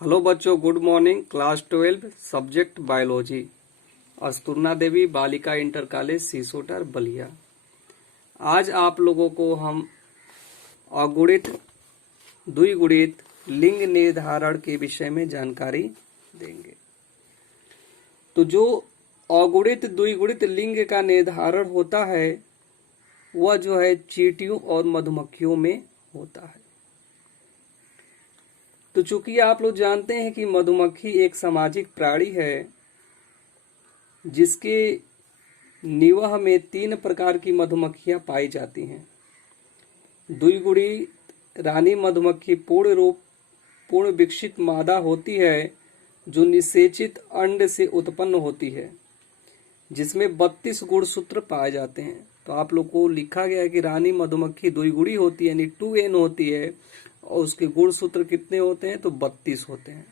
Hello बच्चों, good morning. Class 12 subject biology, अस्तुर्ना Devi Balika inter college सीसोटर Ballia. आज आप लोगों को हम अगुणित द्विगुणित लिंग निर्धारण के विषय में जानकारी देंगे। तो जो अगुणित द्विगुणित लिंग का निर्धारण होता है वह जो है चींटियों और मधुमक्खियों में होता है। तो चूंकि आप लोग जानते हैं कि मधुमक्खी एक सामाजिक प्राणी है जिसके निवाह में 3 प्रकार की मधुमक्खियां पाई जाती हैं। द्विगुणी रानी मधुमक्खी पूर्ण विकसित मादा होती है जो निषेचित अंड से उत्पन्न होती है, जिसमें 32 गुणसूत्र पाए जाते हैं। तो आप लोग को लिखा गया है कि रानी मधुमक्खी द्विगुणी होती है, यानी 2n होती है, और उसके गुणसूत्र कितने होते हैं? तो 32 होते हैं।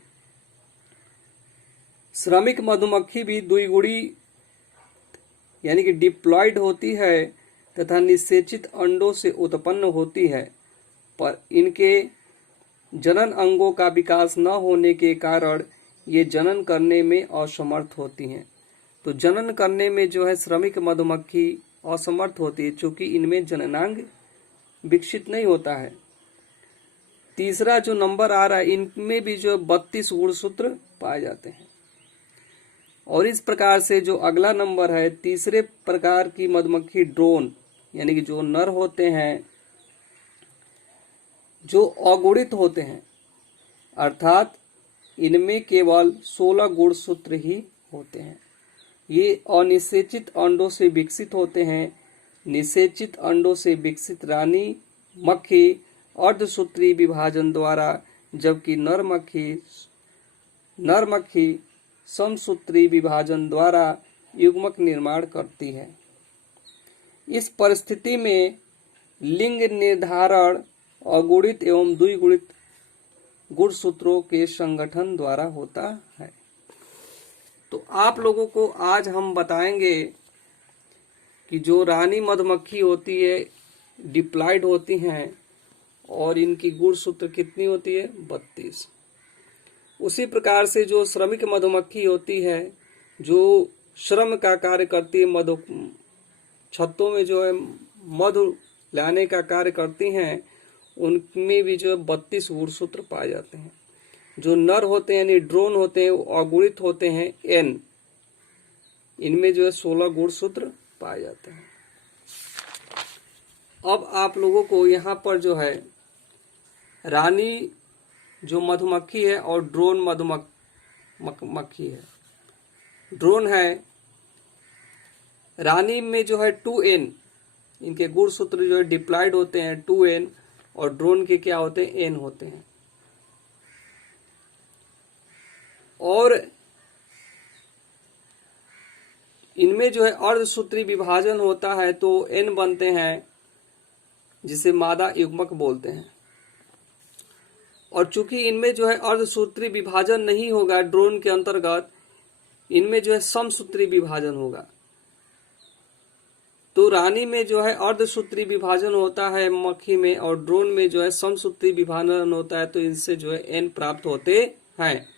श्रमिक मधुमक्खी भी द्विगुणी यानी कि डिप्लॉयड होती है तथा निषेचित अंडों से उत्पन्न होती है, पर इनके जनन अंगों का विकास न होने के कारण ये जनन करने में असमर्थ होती हैं। तो जनन करने में जो है श्रमिक मधुमक्खी असमर्थ होती है, चूंकि इनमें जननांग विकसित नहीं होता है। तीसरा जो नंबर आ रहा है, इनमें भी जो 32 गुणसूत्र पाए जाते हैं। और इस प्रकार से जो अगला नंबर है, तीसरे प्रकार की मधुमक्खी ड्रोन, यानी कि जो नर होते हैं, जो अगुणित होते हैं, अर्थात इनमें केवल 16 गुणसूत्र ही होते हैं। ये अनिषेचित अंडों से विकसित होते हैं। निषेचित अंडों से विकसित रानी मक्खी अर्धसूत्री विभाजन द्वारा, जबकि नर मक्खी समसूत्री विभाजन द्वारा युग्मक निर्माण करती है। इस परिस्थिति में लिंग निर्धारण अगुणित एवं द्विगुणित गुणसूत्रों के संगठन द्वारा होता है। तो आप लोगों को आज हम बताएंगे कि जो रानी मधुमक्खी होती है डिप्लॉयड होती हैं और इनकी गुणसूत्र कितनी होती है? 32। उसी प्रकार से जो श्रमिक मधुमक्खी होती है, जो श्रम का कार्य करती है, छत्तों में जो है मधु लाने का कार्य करती हैं, उनमें भी जो 32 गुणसूत्र पाए जाते हैं। जो नर होते हैं यानी ड्रोन होते हैं वो अगुणित होते हैं n, इनमें जो है 16 गुणसूत्र पाए जाते हैं। अब आप लोगों को यहाँ पर जो है रानी जो मधुमक्खी है और ड्रोन मधुमक्खी है। ड्रोन है, रानी में जो है 2n, इनके गुणसूत्र जो है डिप्लॉयड होते हैं 2n, और ड्रोन के क्या होते हैं? n होते हैं। और इनमें जो है अर्धसूत्री विभाजन होता है तो n बनते हैं, जिसे मादा युग्मक बोलते हैं। और चूंकि इनमें जो है अर्धसूत्री विभाजन नहीं होगा ड्रोन के अंतर्गत, इनमें जो है समसूत्री विभाजन होगा। तो रानी में जो है अर्धसूत्री विभाजन होता है मक्खी में, और ड्रोन में जो है समसूत्री विभाजन होता है, तो इनसे जो है n प्राप्त होते हैं।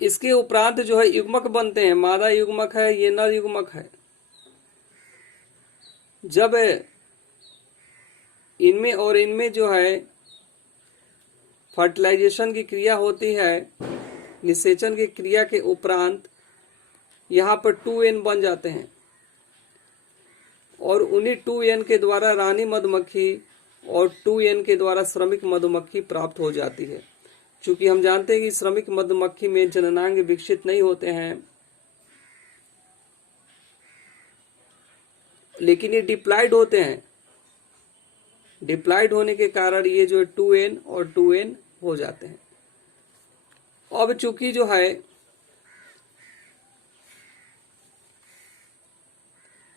इसके उपरांत जो है युग्मक बनते हैं। मादा युग्मक है, ये नर युग्मक है। जब इनमें और इनमें जो है फर्टिलाइजेशन की क्रिया होती है, निषेचन की क्रिया के उपरांत यहाँ पर 2n बन जाते हैं, और उन्हीं 2n के द्वारा रानी मधुमक्खी और 2n के द्वारा श्रमिक मधुमक्खी प्राप्त हो जाती है। चूंकि हम जानते हैं कि श्रमिक मधुमक्खी में जननांग विकसित नहीं होते हैं, लेकिन ये डिप्लॉयड होते हैं। डिप्लॉयड होने के कारण ये जो 2n और 2n हो जाते हैं। अब चूंकि जो है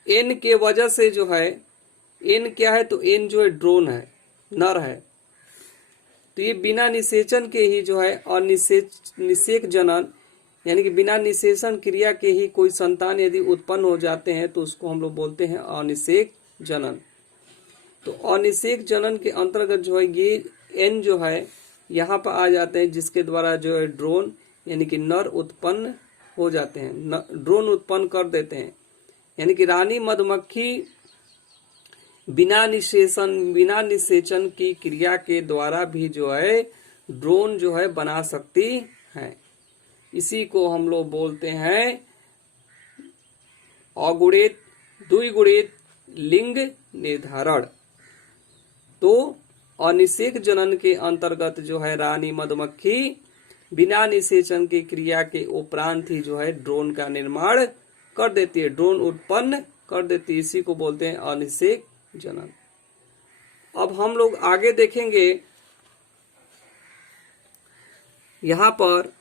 n के वजह से जो है n क्या है? तो n जो है ड्रोन है, नर है। तो ये बिना निषेचन के ही जो है निषेक जनन, यानी कि बिना निषेचन क्रिया के ही कोई संतान यदि उत्पन्न हो जाते हैं तो उसको हम लोग बोलते हैं अनिषेक जनन। तो अनिषेक जनन के अंतर्गत जो है ये n जो है यहाँ पर आ जाते हैं, जिसके द्वारा जो है ड्रोन यानी कि नर उत्पन्न हो जाते हैं, ड्रोन उत्पन्न कर देते हैं। यानी कि रानी मधुमक्खी बिना निषेचन की क्रिया के द्वारा भी जो है ड्रोन जो है बना सकती है। इसी को हम लोग बोलते हैं अगुणित द्विगुणित लिंग निर्धारण। तो अनिषेक जनन के अंतर्गत जो है रानी मधुमक्खी बिना निषेचन की क्रिया के उपरांत ही जो है ड्रोन का निर्माण कर देती है, ड्रोन उत्पन्न कर देती है। इसी को बोलते हैं अनिषेक जनन। अब हम लोग आगे देखेंगे, यहाँ पर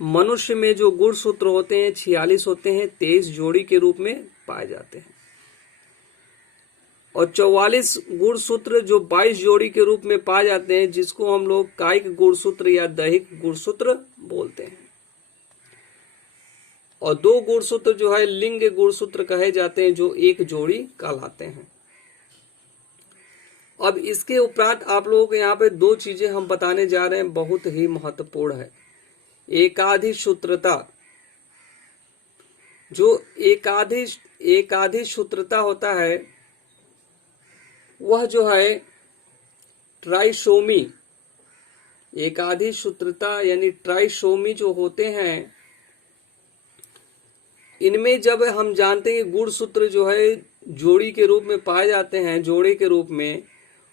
मनुष्य में जो गुणसूत्र होते हैं 46 होते हैं, 23 जोड़ी के रूप में पाए जाते हैं, और 44 गुणसूत्र जो 22 जोड़ी के रूप में पाए जाते हैं, जिसको हम लोग कायिक गुणसूत्र या दैहिक गुणसूत्र बोलते हैं। और 2 गुणसूत्र जो है लिंग गुणसूत्र कहे जाते हैं, जो एक जोड़ी कहलाते हैं। अब इसके उपरांत आप लोगों को यहाँ पे 2 चीजें हम बताने जा रहे हैं, बहुत ही महत्वपूर्ण है। एकाधिसूत्रता, जो एकाधिसूत्रता होता है वह जो है ट्राइसोमी, एकाधिसूत्रता यानी ट्राइसोमी जो होते हैं, इनमें जब हम जानते हैं गुणसूत्र जो है जोड़ी के रूप में पाए जाते हैं, जोड़े के रूप में,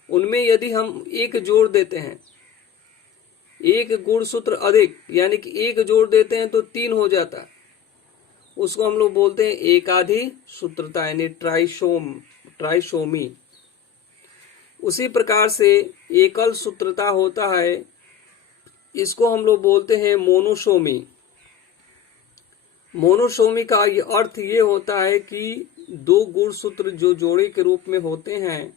उनमें यदि हम एक जोड़ देते हैं, एक गुणसूत्र अधिक यानी कि एक जोड़ देते हैं तो 3 हो जाता है, उसको हम लोग बोलते हैं एकाधिसूत्रता यानी ट्राइसोमी। उसी प्रकार से एकल सूत्रता होता है, इसको हम लोग बोलते हैं मोनोसोमी। मोनोसोमी का ये अर्थ ये होता है कि 2 गुणसूत्र जो जोड़े के रूप में होते हैं,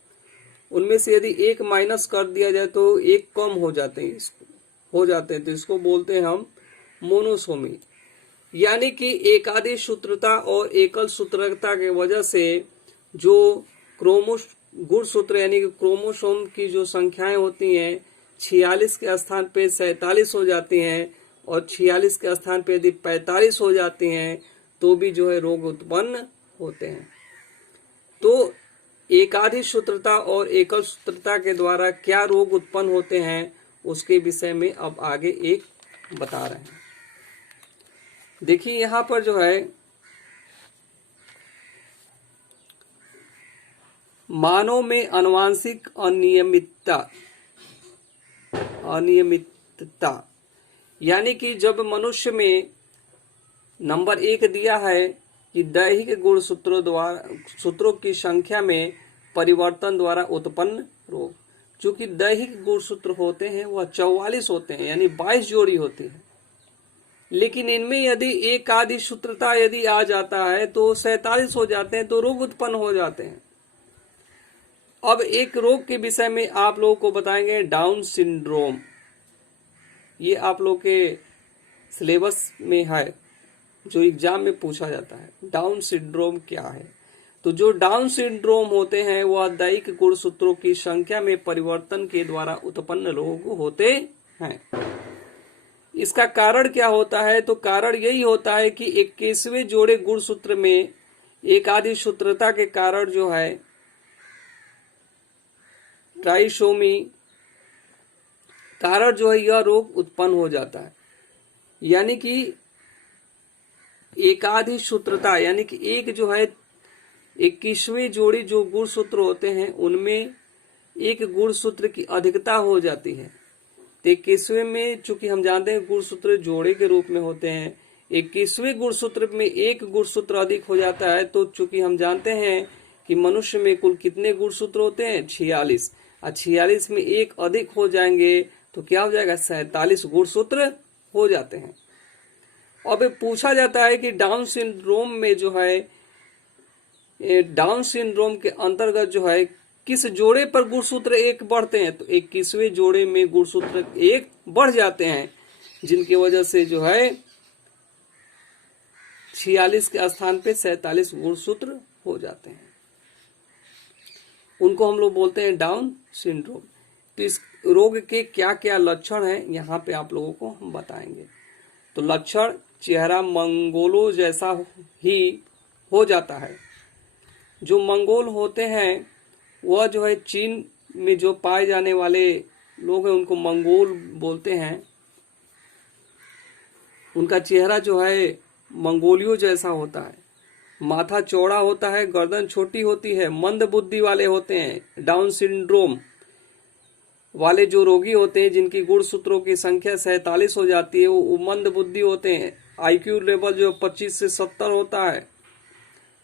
उनमें से यदि एक माइनस कर दिया जाए तो एक कम हो जाते हैं, तो इसको बोलते हैं हम मोनोसोमी। यानी कि एकाधिसूत्रता और एकल सूत्रता के वजह से जो गुणसूत्र यानी कि क्रोमोसोम की जो संख्याएं होती हैं 46 के स्थान पे 47 हो जाती हैं, और 46 के स्थान पे यदि 45 हो जाती हैं तो भी जो है रोग उत्पन्न होते हैं। तो एकाधिसूत्रता और एकल सूत्रता के द्वारा क्या रोग उत्पन्न होते हैं उसके विषय में अब आगे एक बता रहे हैं। देखिए यहाँ पर जो है मानव में आनुवंशिक अनियमितता यानी कि जब मनुष्य में नंबर 1 दिया है कि दैहिक गुणसूत्रों की संख्या में परिवर्तन द्वारा उत्पन्न रोग, चूंकि दैहिक गुणसूत्र होते हैं वह 44 होते हैं यानी 22 जोड़ी होती है, लेकिन इनमें यदि एकाधिसूत्रता यदि आ जाता है तो 47 हो जाते हैं, तो रोग उत्पन्न हो जाते हैं। अब एक रोग के विषय में आप लोगों को बताएंगे, डाउन सिंड्रोम। ये आप लोग के सिलेबस में है, जो एग्जाम में पूछा जाता है, डाउन सिंड्रोम क्या है। तो जो डाउन सिंड्रोम होते हैं वह दैहिक गुणसूत्रों की संख्या में परिवर्तन के द्वारा उत्पन्न रोग होते हैं। इसका कारण क्या होता है? तो कारण यही होता है कि 21वें जोड़े गुणसूत्र में एकाधिसूत्रता के कारण जो है ट्राइसोमी कारण जो है यह रोग उत्पन्न हो जाता है। यानी कि एकाधिसूत्रता यानी कि एक जो है 21वें जोड़ी जो गुणसूत्र होते हैं उनमें एक गुणसूत्र की अधिकता हो जाती है। तो 21वें में चूंकि हम जानते हैं गुणसूत्र जोड़े के रूप में होते हैं, 21वें गुणसूत्र में एक गुणसूत्र अधिक हो जाता है। तो चूंकि हम जानते हैं कि मनुष्य में कुल कितने गुणसूत्र होते हैं 46, और 46 में एक अधिक हो जाएंगे तो क्या हो जाएगा 47 गुणसूत्र हो जाते हैं। अब पूछा जाता है कि डाउन सिंड्रोम में जो है डाउन सिंड्रोम के अंतर्गत जो है किस जोड़े पर गुणसूत्र एक बढ़ते हैं? तो 21वें जोड़े में गुणसूत्र एक बढ़ जाते हैं, जिनकी वजह से जो है 46 के स्थान पे 47 गुणसूत्र हो जाते हैं। उनको हम लोग बोलते हैं डाउन सिंड्रोम। तो इस रोग के क्या क्या लक्षण हैं यहाँ पे आप लोगों को हम बताएंगे। तो लक्षण, चेहरा मंगोलों जैसा ही हो जाता है। जो मंगोल होते हैं वह जो है चीन में जो पाए जाने वाले लोग हैं उनको मंगोल बोलते हैं। उनका चेहरा जो है मंगोलियों जैसा होता है। माथा चौड़ा होता है, गर्दन छोटी होती है, मंद बुद्धि वाले होते हैं। डाउन सिंड्रोम वाले जो रोगी होते हैं जिनकी गुणसूत्रों की संख्या 47 हो जाती है वो मंद बुद्धि होते हैं। आईक्यू लेवल जो 25 से 70 होता है।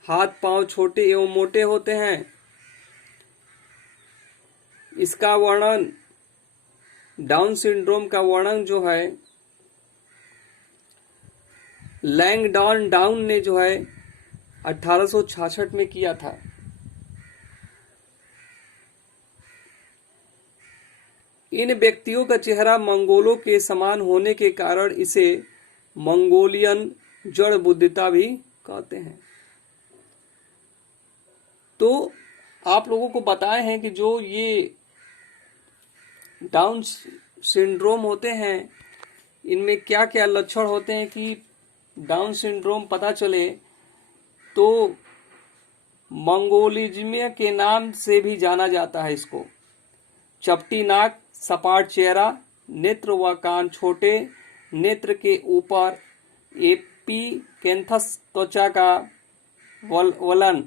हाथ पांव छोटे एवं मोटे होते हैं। इसका वर्णन, डाउन सिंड्रोम का वर्णन जो है लैंगडॉन डाउन ने जो है 1866 में किया था। इन व्यक्तियों का चेहरा मंगोलों के समान होने के कारण इसे मंगोलियन जड़ बुद्धिता भी कहते हैं। तो आप लोगों को बताए हैं कि जो ये डाउन सिंड्रोम होते हैं इनमें क्या क्या लक्षण होते हैं कि डाउन सिंड्रोम पता चले तो मंगोलिज्म के नाम से भी जाना जाता है इसको। चपटी नाक, सपाट चेहरा, नेत्र व कान छोटे, नेत्र के ऊपर एपिकेंथस त्वचा का वलन,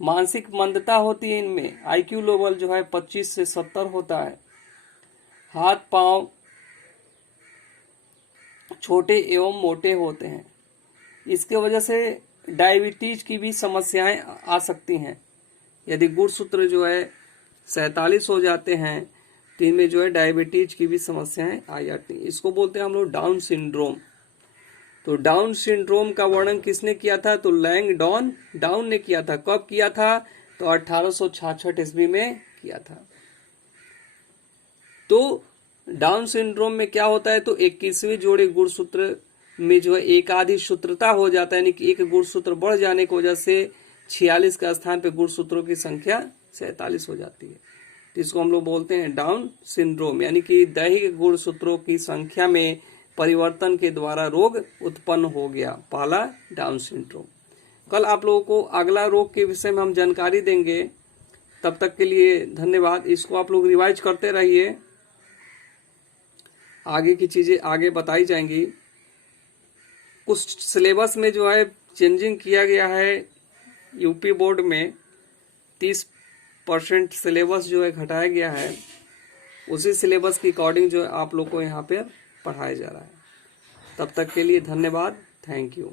मानसिक मंदता होती है इनमें। आईक्यू लेवल जो है 25 से 70 होता है। हाथ पांव छोटे एवं मोटे होते हैं। इसके वजह से डायबिटीज की भी समस्याएं आ सकती हैं। यदि गुणसूत्र जो है 47 हो जाते हैं तो इनमें जो है डायबिटीज की भी समस्याएं आ जाती हैं। इसको बोलते हैं हम लोग डाउन सिंड्रोम। तो डाउन सिंड्रोम का वर्णन किसने किया था? तो लैंगडॉन डाउन ने किया था। कब किया था? तो 1866 ईस्वी में किया था। तो डाउन सिंड्रोम में क्या होता है? तो 21वीं जोड़ी गुणसूत्र में जो है एकाधिक सूत्रता हो जाता है, यानी कि एक गुणसूत्र बढ़ जाने की वजह से 46 का स्थान पे गुणसूत्रों की संख्या 47 हो जाती है। तो इसको हम लोग बोलते हैं डाउन सिंड्रोम, यानी कि दैहिक गुणसूत्रों की संख्या में परिवर्तन के द्वारा रोग उत्पन्न हो गया, पहला डाउन सिंड्रोम। कल आप लोगों को अगला रोग के विषय में हम जानकारी देंगे। तब तक के लिए धन्यवाद। इसको आप लोग रिवाइज करते रहिए, आगे की चीजें आगे बताई जाएंगी। कुछ सिलेबस में जो है चेंजिंग किया गया है। यूपी बोर्ड में 30% सिलेबस जो है घटाया गया है। उसी सिलेबस के अकॉर्डिंग जो है आप लोग को यहाँ पे पढ़ाया जा रहा है। तब तक के लिए धन्यवाद। Thank you.